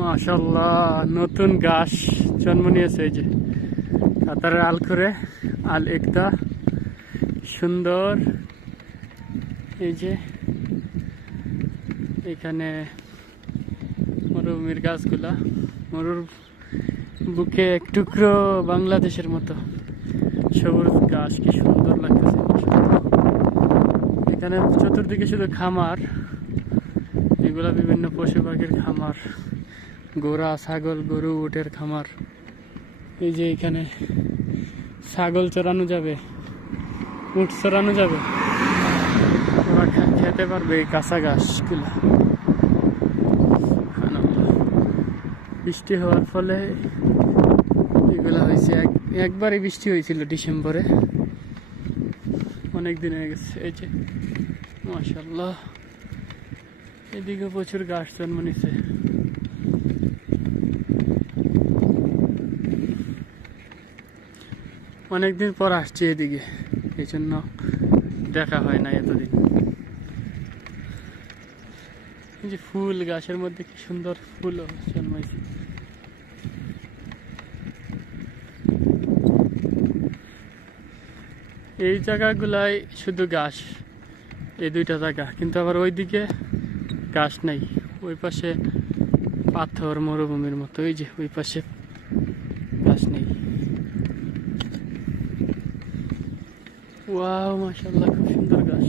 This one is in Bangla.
মাশাআল্লাহ, নতুন ঘাস জন্ম নিয়েছে। এই যে কাতারের আল করে আল একদা সুন্দর। এই যে এখানে মরুভূমির গাছগুলা, মরুর বুকে এক টুকরো বাংলাদেশের মতো সবুজ ঘাস, কি সুন্দর লাগতেছে। এখানে চতুর্দিকে শুধু খামার, এগুলা বিভিন্ন পশু পাখির খামার, ঘোড়া, ছাগল, গরু, উটের খামার। এই যে এখানে ছাগল চড়ানো যাবে, উট চড়ানো যাবে, ওরা খেতে পারবে এই কাঁচা ঘাসগুলা। বৃষ্টি হওয়ার ফলে এগুলা হয়েছে, একবারই বৃষ্টি হয়েছিল ডিসেম্বরে, অনেক দিন হয়ে গেছে। এই যে মাশাআল্লাহ, এদিকে প্রচুর গাছ জন্ম নিছে। অনেকদিন পর আসছি এদিকে, এই জন্য দেখা হয় না এতদিন। এই যে ফুল, গাছের মধ্যে কি সুন্দর ফুল জন্মাইছে। এই জায়গাগুলাই শুধু ঘাস, এই দুইটা জায়গা, কিন্তু আবার ওইদিকে ঘাস নাই। ওই পাশে পাথর, মরুভূমির মতো। এই যে ওই পাশে ঘাস নেই। ওয়াও, মাশাআল্লাহ, খুব সুন্দর ঘাস।